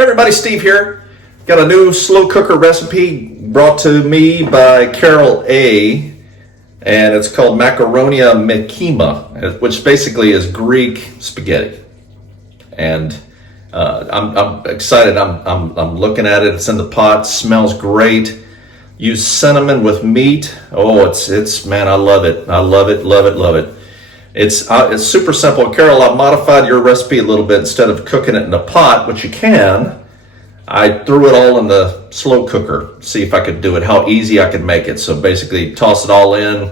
Hey everybody, Steve here. Got a new slow cooker recipe brought to me by Carol A. And it's called Macaronia Me Kima, which basically is Greek spaghetti. And I'm excited. I'm looking at it. It's in the pot. Smells great. Use cinnamon with meat. Oh, it's man, I love it. I love it. Love it. Love it. It's super simple. Carol, I've modified your recipe a little bit. Instead of cooking it in a pot, which you can, I threw it all in the slow cooker. See if I could do it, how easy I could make it. So basically, toss it all in.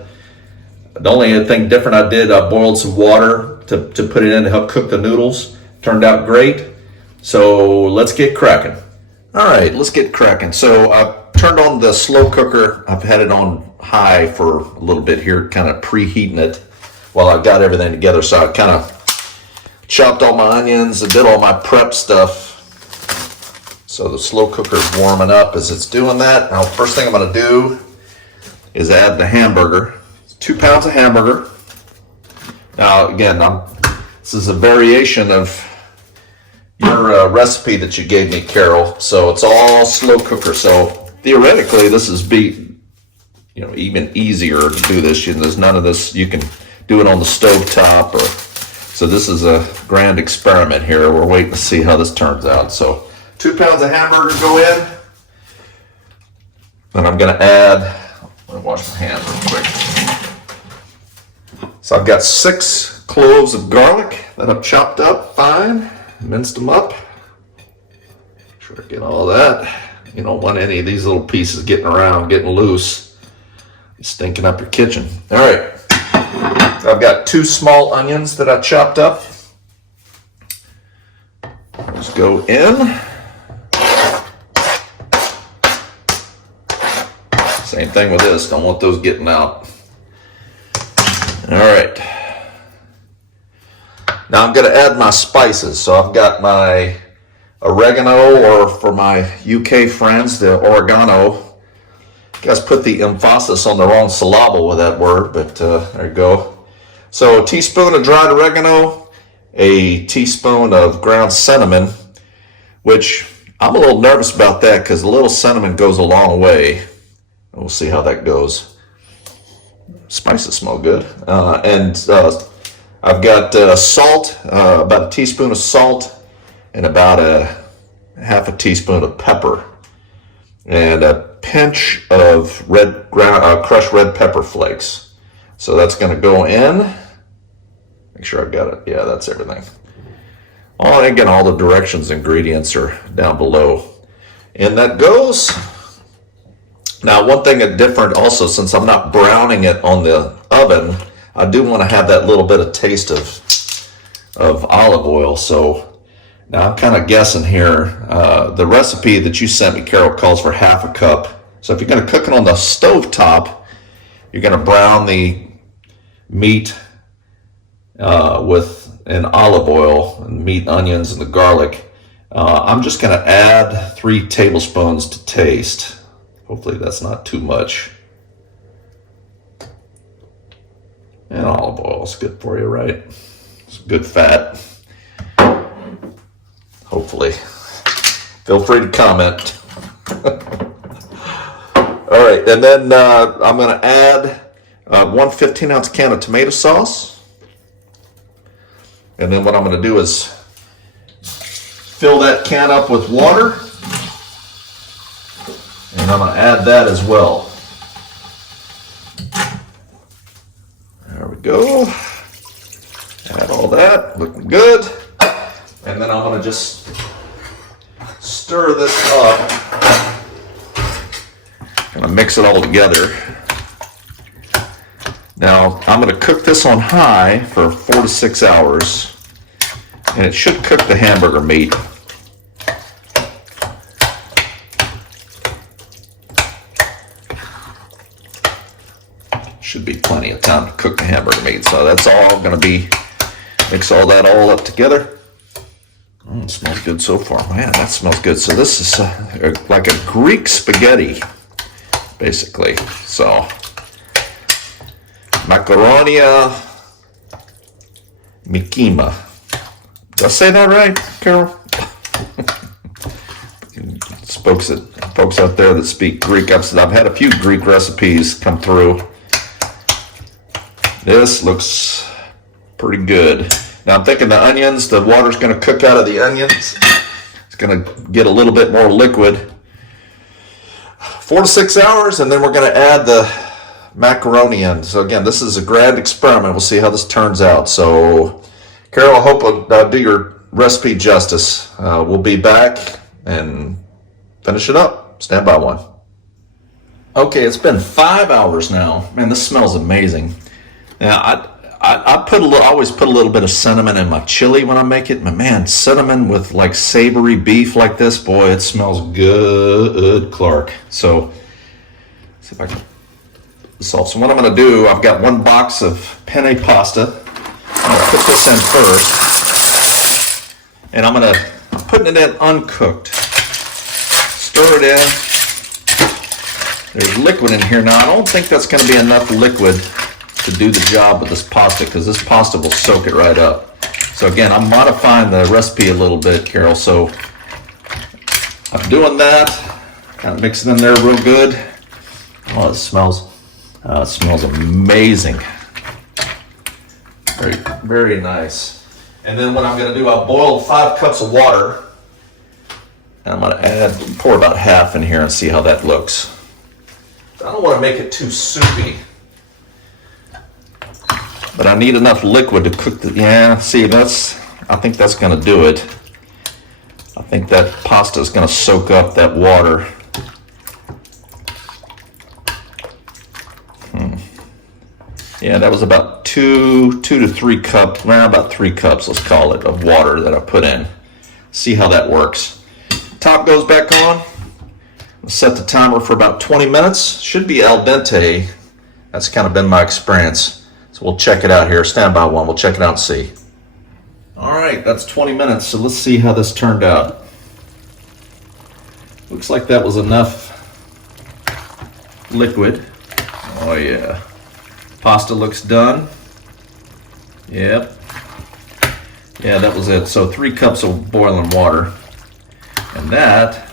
The only thing different I did, I boiled some water to put it in to help cook the noodles. Turned out great. So let's get cracking. All right, let's get cracking. So I've turned on the slow cooker. I've had it on high for a little bit here, kind of preheating it while I got everything together. So I kind of chopped all my onions and did all my prep stuff. So the slow cooker is warming up as it's doing that. Now, first thing I'm going to do is add the hamburger. 2 pounds of hamburger. Now, again, this is a variation of your recipe that you gave me, Carol. So it's all slow cooker. So theoretically, this is even easier to do this. There's none of this. You can do it on the stove top, so this is a grand experiment here. We're waiting to see how this turns out. So 2 pounds of hamburger go in, and I'm going to add. I'm going to wash my hands real quick. So I've got 6 cloves of garlic that I've chopped up fine, minced them up. Make sure I get all that. You don't want any of these little pieces getting around, getting loose, stinking up your kitchen. All right. I've got 2 small onions that I chopped up. Those go in. Same thing with this. Don't want those getting out. All right. Now I'm going to add my spices. So I've got my oregano, or for my UK friends, the oregano. You guys put the emphasis on the wrong syllable with that word, but there you go. So a teaspoon of dried oregano, a teaspoon of ground cinnamon, which I'm a little nervous about that because a little cinnamon goes a long way. We'll see how that goes. Spices smell good. I've got salt, about a teaspoon of salt, and about a half a teaspoon of pepper, and a pinch of crushed red pepper flakes. So that's going to go in. Make sure I've got it. Yeah, that's everything. Again, all the directions, ingredients are down below. And that goes. Now, one thing that's different also, since I'm not browning it on the oven, I do want to have that little bit of taste of olive oil. So now I'm kind of guessing here. The recipe that you sent me, Carol, calls for half a cup. So if you're going to cook it on the stove top, you're going to brown the meat with an olive oil, and meat, onions, and the garlic. I'm just going to add 3 tablespoons to taste. Hopefully that's not too much. And olive oil is good for you, right? It's good fat. Hopefully. Feel free to comment. All right, and then I'm going to add 1 15-ounce can of tomato sauce. And then what I'm going to do is fill that can up with water. And I'm going to add that as well. There we go. Add all that, looking good. And then I'm going to just stir this up. Kind of mix it all together. Now, I'm going to cook this on high for 4 to 6 hours. And it should cook the hamburger meat. Should be plenty of time to cook the hamburger meat. So that's all going to be, mix all that all up together. It smells good so far. Man, that smells good. So this is like a Greek spaghetti, basically. So, Macaronia Me Kima. Did I say that right, Carol? folks out there that speak Greek. I've had a few Greek recipes come through. This looks pretty good. Now I'm thinking the onions, the water's going to cook out of the onions. It's going to get a little bit more liquid. 4 to 6 hours, and then we're going to add the macaroni in. So again, this is a grand experiment. We'll see how this turns out. So Carol, I hope I'll do your recipe justice. We'll be back and finish it up. Stand by one. Okay, it's been 5 hours now. Man, this smells amazing. Now, I always put a little bit of cinnamon in my chili when I make it. But man, cinnamon with like savory beef like this, boy, it smells good, Clark. So, see if I can solve. So what I'm going to do, I've got 1 box of penne pasta. I'm going to put this in first. And I'm putting it in uncooked. Stir it in. There's liquid in here. Now, I don't think that's going to be enough liquid to do the job with this pasta, because this pasta will soak it right up. So again, I'm modifying the recipe a little bit, Carol. So I'm doing that. Kind of mix it in there real good. Oh, it smells amazing. Very, very nice. And then what I'm going to do, I'll boil 5 cups of water, and I'm going to pour about half in here and see how that looks. I don't want to make it too soupy, but I need enough liquid to cook the, see, I think that's going to do it. I think that pasta is going to soak up that water. Yeah, that was about 2 to 3 cups, about 3 cups, let's call it, of water that I put in. See how that works. Top goes back on. I'll set the timer for about 20 minutes. Should be al dente. That's kind of been my experience. So we'll check it out here. Stand by one. We'll check it out and see. All right, that's 20 minutes. So let's see how this turned out. Looks like that was enough liquid. Oh yeah. Pasta looks done. Yep. Yeah, that was it. So 3 cups of boiling water. And that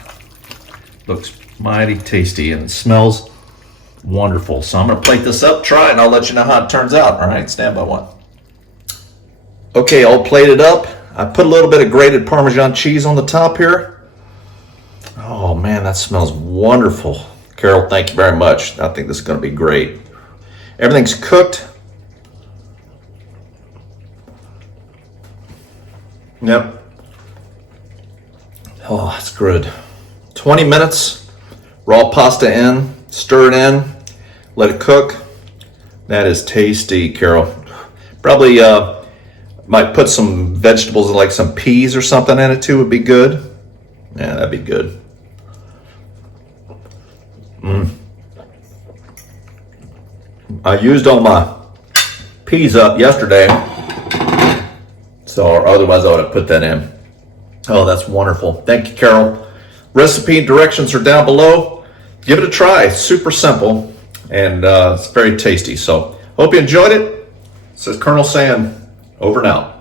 looks mighty tasty and it smells wonderful. So I'm going to plate this up, try it, and I'll let you know how it turns out. All right, stand by one. Okay, all plated up. I put a little bit of grated Parmesan cheese on the top here. Oh man, that smells wonderful. Carol, thank you very much. I think this is going to be great. Everything's cooked. Yep. Oh, that's good. 20 minutes, raw pasta in, stir it in, let it cook. That is tasty, Carol. Probably might put some vegetables like some peas or something in it too, would be good. Yeah, that'd be good. I used all my peas up yesterday, so or otherwise I would have put that in. Oh, that's wonderful. Thank you, Carol. Recipe and directions are down below. Give it a try. It's super simple, and it's very tasty. So hope you enjoyed it. This is Colonel saying over and out.